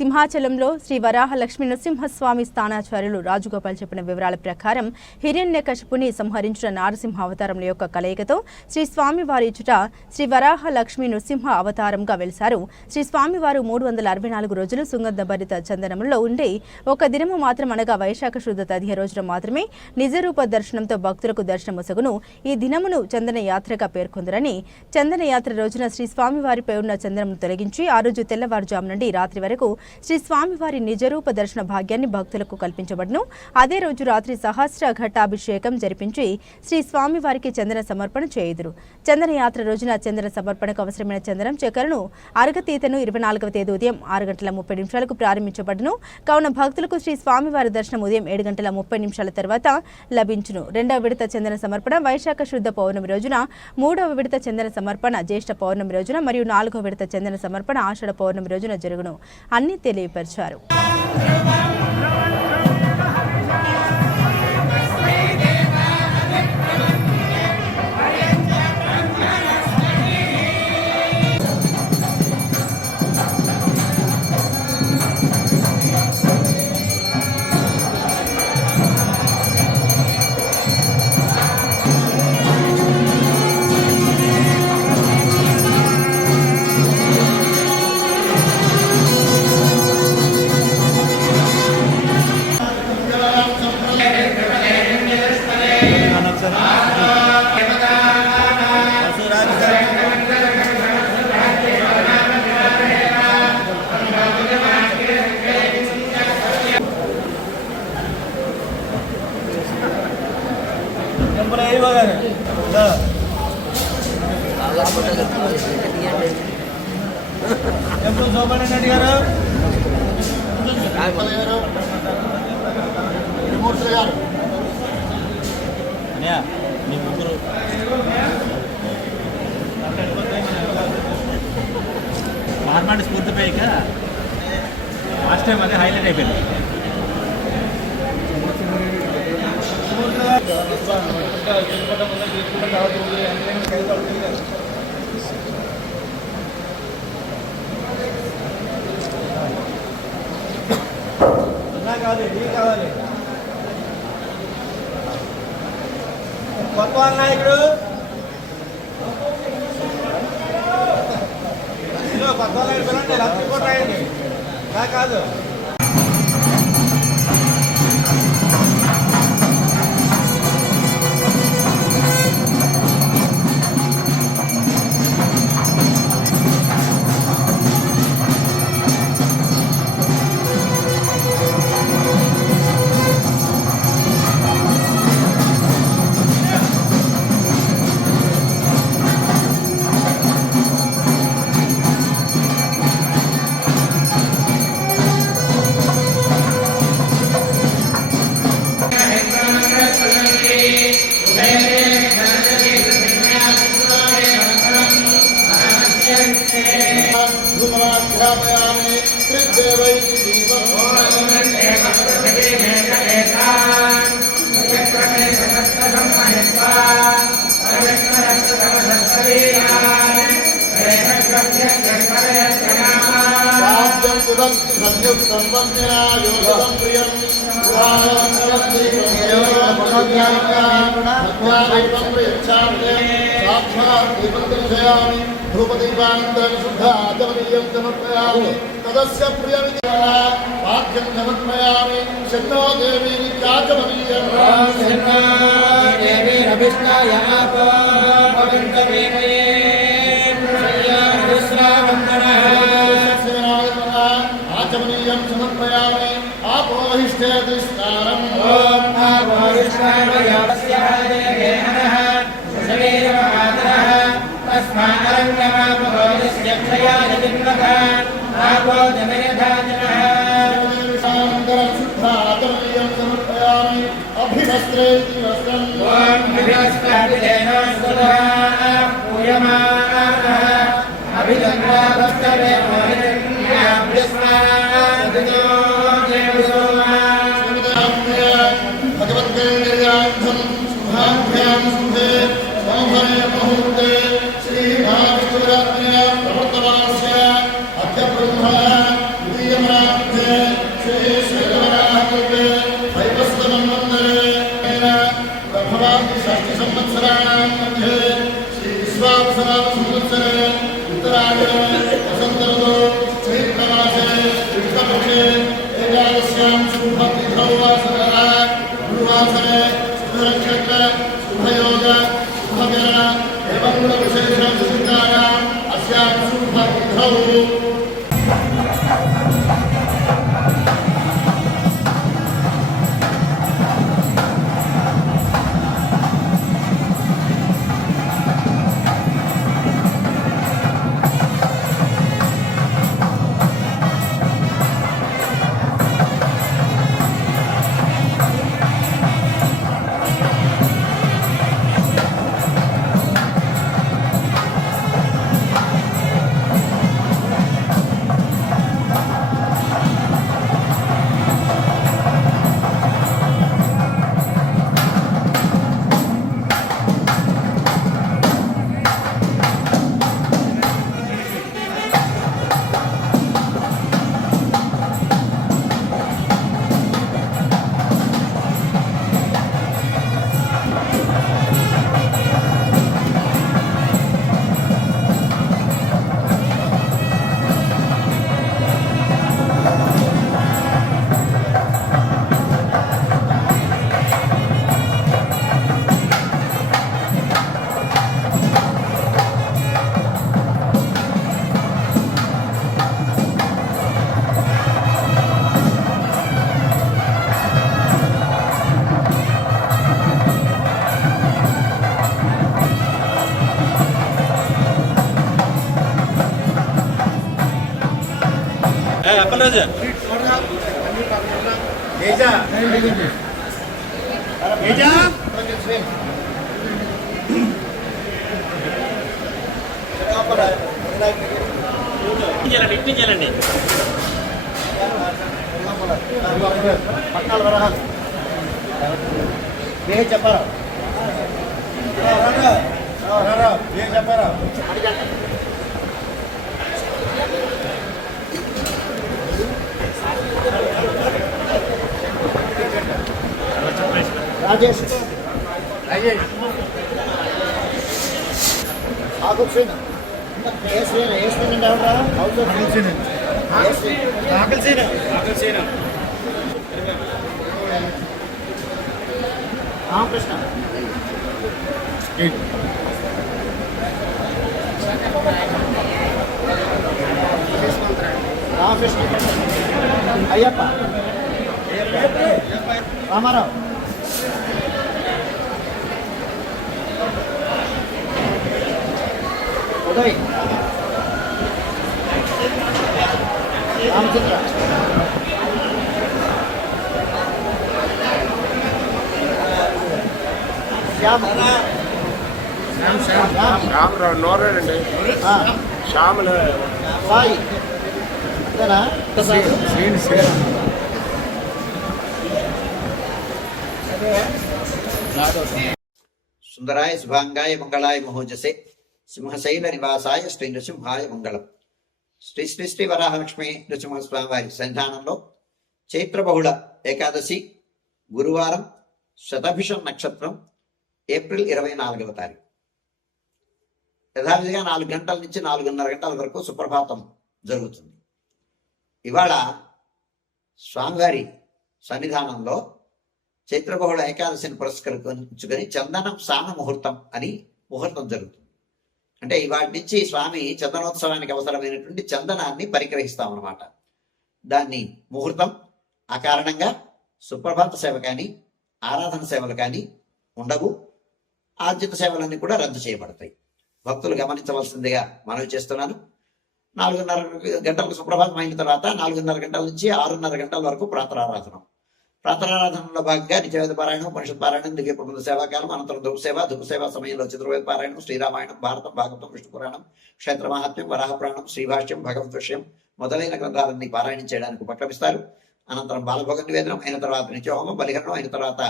సింహాచలంలో శ్రీ వరాహ లక్ష్మీ నృసింహస్వామి స్థానాచార్యులు రాజగోపాల్ చెప్పిన వివరాల ప్రకారం హిరణ్యకశిపుని సంహరించిన నారసింహ అవతారముల యొక్క కలయికతో శ్రీ స్వామివారి ఇచ్చుట శ్రీ వరాహ లక్ష్మీ నృసింహ అవతారంగా వెలిశారు. శ్రీ స్వామివారు 364 రోజులు సుగంధభరిత చందనములో ఉండి ఒక దినము మాత్రం అనగా వైశాఖ శుద్ధ తదియ రోజున మాత్రమే నిజరూప దర్శనంతో భక్తులకు దర్శనమొసగును. ఈ దినమును చందన యాత్రగా పేర్కొందరని, చందన యాత్ర రోజున శ్రీ స్వామివారిపై ఉన్న చందనమును తొలగించి ఆ రోజు తెల్లవారుజాము నుండి రాత్రి వరకు శ్రీ స్వామివారి నిజరూప దర్శన భాగ్యాన్ని భక్తులకు కల్పించబడును. అదే రోజు రాత్రి సహస్ర ఘట్టాభిషేకం జరిపించి శ్రీ స్వామివారికి చందన సమర్పణ చేయుదురు. చందన యాత్ర రోజున చందన సమర్పణకు అవసరమైన చందనం చక్కెరను అరగతీతను 24వ తేదీ ఉదయం 6:30 ప్రారంభించబడును. కావున భక్తులకు శ్రీ స్వామివారి దర్శనం ఉదయం 7:30 తర్వాత లభించును. 2వ విడత చందన సమర్పణ వైశాఖ శుద్ధ పౌర్ణమి రోజున, 3వ విడత చందన సమర్పణ జ్యేష్ఠ పౌర్ణమి రోజున మరియు 4వ విడత చందన సమర్పణ ఆషాఢ పౌర్ణమి రోజున జరుగును అన్ని తెలియపరిచారు. ఫార్మాట్ స్ఫూర్తిపైక లాస్ట్ టైం అదే హైలైట్ అయిపోయింది. కావాలి కొత్త నాయకుడు కొత్త నాయకుడు లక్ష కోట్లు రాయండి కాదు. శ్రీ అప్పలరాజు ఇట్ని చేయాలండి పట్నాలు వరహాలు ఏ చెప్పారా ఏ చెప్పారా రాజేష్ ఆకు శ్రీను ఏ శ్రీను ఏ శ్రీను ఎవరా ఆకలి శ్రీను రామకృష్ణ రామకృష్ణ అయ్యప్ప రామారావు ఉదయ్ రామచంద్ర శ్యామరావు నోరాడండి శ్యామలు సాయి అంతేనా సుందరాయ శుభాంగాయ మంగళాయ మహోజసే సింహశైల నివాసాయ శ్రీ నృసింహాయ మంగళం. శ్రీ శ్రీ శ్రీ వరాహలక్ష్మి నృసింహస్వామి వారి సన్నిధానంలో చైత్ర బహుళ ఏకాదశి గురువారం శతభిషం నక్షత్రం ఏప్రిల్ 24వ తారీఖు యథావిధిగా 4 గంటల నుంచి 4:30 గంటల వరకు సుప్రభాతం జరుగుతుంది. ఇవాళ స్వామివారి సన్నిధానంలో చైత్రబహుళ ఏకాదశిని పురస్కరించుకొని చందనం సాన ముహూర్తం అని ముహూర్తం జరుగుతుంది. అంటే ఇవాటి నుంచి స్వామి చందనోత్సవానికి అవసరమైనటువంటి చందనాన్ని పరిగ్రహిస్తామన్నమాట. దాన్ని ముహూర్తం. ఆ కారణంగా సుప్రభాత సేవ కానీ ఆరాధన సేవలు కానీ ఉండవు. ఆర్జిత సేవలన్నీ కూడా రద్దు చేయబడతాయి. భక్తులు గమనించవలసిందిగా మనవి చేస్తున్నాను. 4:30 గంటలకు సుప్రభాతం అయిన తర్వాత 4:30 గంటల నుంచి 6:30 గంటల వరకు ప్రాతరారాధనం. ప్రాతరారాధనలో భాగంగా నిత్యవేద పారాయణం, ఉపనిషత్ పారాయణం, దివ్య ప్రబంధ సేవాకాలం, అనంతరం ధూప సేవ సమయంలో చతుర్వేద పారాయణం, శ్రీరామాయణం, భారతం, భాగవతం, విష్ణు పురాణం, క్షేత్ర మహాత్మ్యం, వరాహపురాణం, శ్రీభాష్యం, భగవత్ విషయం మొదలైన గ్రంథాలన్నీ పారాయణం చేయడానికి ఉపక్రమిస్తారు. అనంతరం బాలభోగ నివేదనం అయిన తర్వాత నిత్యహోమం, బలిహరణం అయిన తర్వాత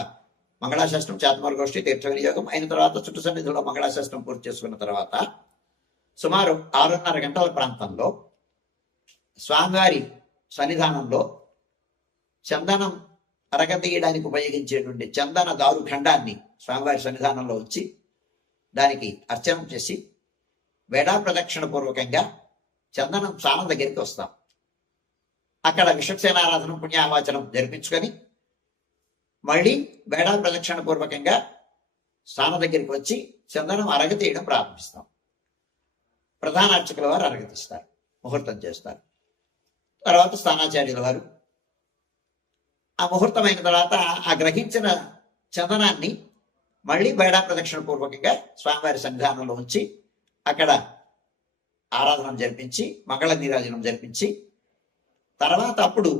మంగళాశాస్త్రం, చాతమార్ గోష్ఠి, తీర్థ వినియోగం అయిన తర్వాత చుట్టు సన్నిధిలో మంగళాశాస్త్రం పూర్తి చేసుకున్న తర్వాత సుమారు 6:30 గంటల ప్రాంతంలో స్వామివారి సన్నిధానంలో చందనం అరగతీయడానికి ఉపయోగించేటువంటి చందన దారు ఖండాన్ని స్వామివారి సన్నిధానంలో వచ్చి దానికి అర్చనం చేసి వేడా ప్రదక్షిణ పూర్వకంగా చందనం స్నానం దగ్గరికి వస్తాం. అక్కడ విశ్వక్సేనారాధన పుణ్యావాచనం జరిపించుకొని మళ్ళీ వేడా ప్రదక్షిణ పూర్వకంగా స్నానం దగ్గరికి వచ్చి చందనం అరగతీయడం ప్రారంభిస్తాం. ప్రధాన అర్చకుల వారు అరగతీస్తారు. ముహూర్తం చేస్తారు. తర్వాత స్థానాచార్యుల వారు ఆ ముహూర్తం అయిన తర్వాత ఆ గ్రహించిన చందనాన్ని మళ్ళీ బయడా ప్రదక్షిణ పూర్వకంగా స్వామివారి సన్నిధానంలో ఉంచి అక్కడ ఆరాధన జరిపించి మంగళ నీరాజనం జరిపించి తర్వాత అప్పుడు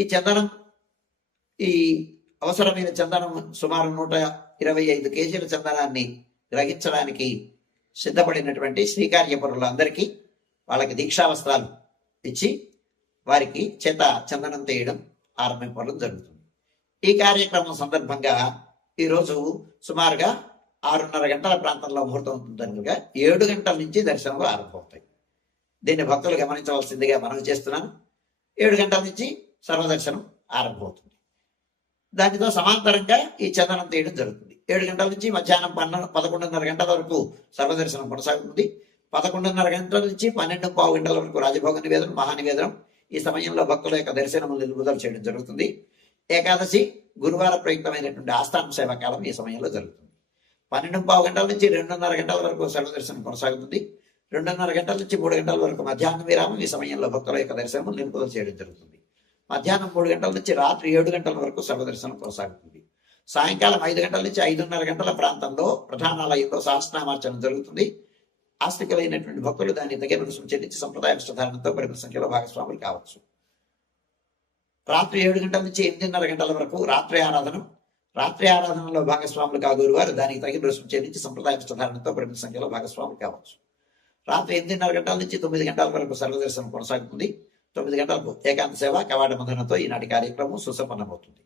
ఈ చందనం, ఈ అవసరమైన చందనం సుమారు 125 కేజీల చందనాన్ని గ్రహించడానికి సిద్ధపడినటువంటి శ్రీకార్యపురులందరికీ వాళ్ళకి దీక్షా వస్త్రాలు ఇచ్చి వారికి చేత చందనం తీయడం ఆరంభింపడం జరుగుతుంది. ఈ కార్యక్రమం సందర్భంగా ఈరోజు సుమారుగా 6:30 గంటల ప్రాంతంలో ముహూర్తం ఉంటుందనుగా 7 గంటల నుంచి దర్శనాలు ఆరంభమవుతాయి. దీన్ని భక్తులు గమనించవలసిందిగా మనవి చేస్తున్నాను. 7 గంటల నుంచి సర్వదర్శనం ఆరంభమవుతుంది. దానితో సమాంతరంగా ఈ చందనం తీయడం జరుగుతుంది. 7 గంటల నుంచి మధ్యాహ్నం 11:30 గంటల వరకు సర్వదర్శనం కొనసాగుతుంది. 11:30 గంటల నుంచి 12:15 గంటల వరకు రాజభోగ నివేదనం, మహానివేదనం. ఈ సమయంలో భక్తుల యొక్క దర్శనము నిలుపుదల చేయడం జరుగుతుంది. ఏకాదశి గురువార ప్రయుక్తమైనటువంటి ఆస్థాన సేవాకాలం ఈ సమయంలో జరుగుతుంది. 12:15 గంటల నుంచి 2:30 గంటల వరకు సర్వదర్శనం కొనసాగుతుంది. 2:30 గంటల నుంచి 3 గంటల వరకు మధ్యాహ్నం విరామం. ఈ సమయంలో భక్తుల యొక్క దర్శనం నిలుపుదల చేయడం జరుగుతుంది. మధ్యాహ్నం 3 గంటల నుంచి రాత్రి 7 గంటల వరకు సర్వదర్శనం కొనసాగుతుంది. సాయంకాలం 5 గంటల నుంచి 5:30 గంటల ప్రాంతంలో ప్రధానాలయంలో సహస్రనామార్చన జరుగుతుంది. ఆస్తికులైనటువంటి భక్తులు దాన్ని తగిన రుసుము చెల్లించి సంప్రదాయ విస్తధారణతో పరిమిత సంఖ్యలో భాగస్వాములు కావచ్చు. రాత్రి 7 గంటల నుంచి 8:30 గంటల వరకు రాత్రి ఆరాధన. రాత్రి ఆరాధనలో భాగస్వాములు కాగోరు వారు దానికి తగిన రుసుము చెల్లించి సంప్రదాయ విస్తధారణతో పరిమిత సంఖ్యలో భాగస్వాములు కావచ్చు. రాత్రి 8:30 గంటల నుంచి 9 గంటల వరకు సర్వదర్శనం కొనసాగుతుంది. 9 గంటలకు ఏకాంత సేవ కవాట మందనంతో ఈనాటి కార్యక్రమం సుసంపన్నమవుతుంది.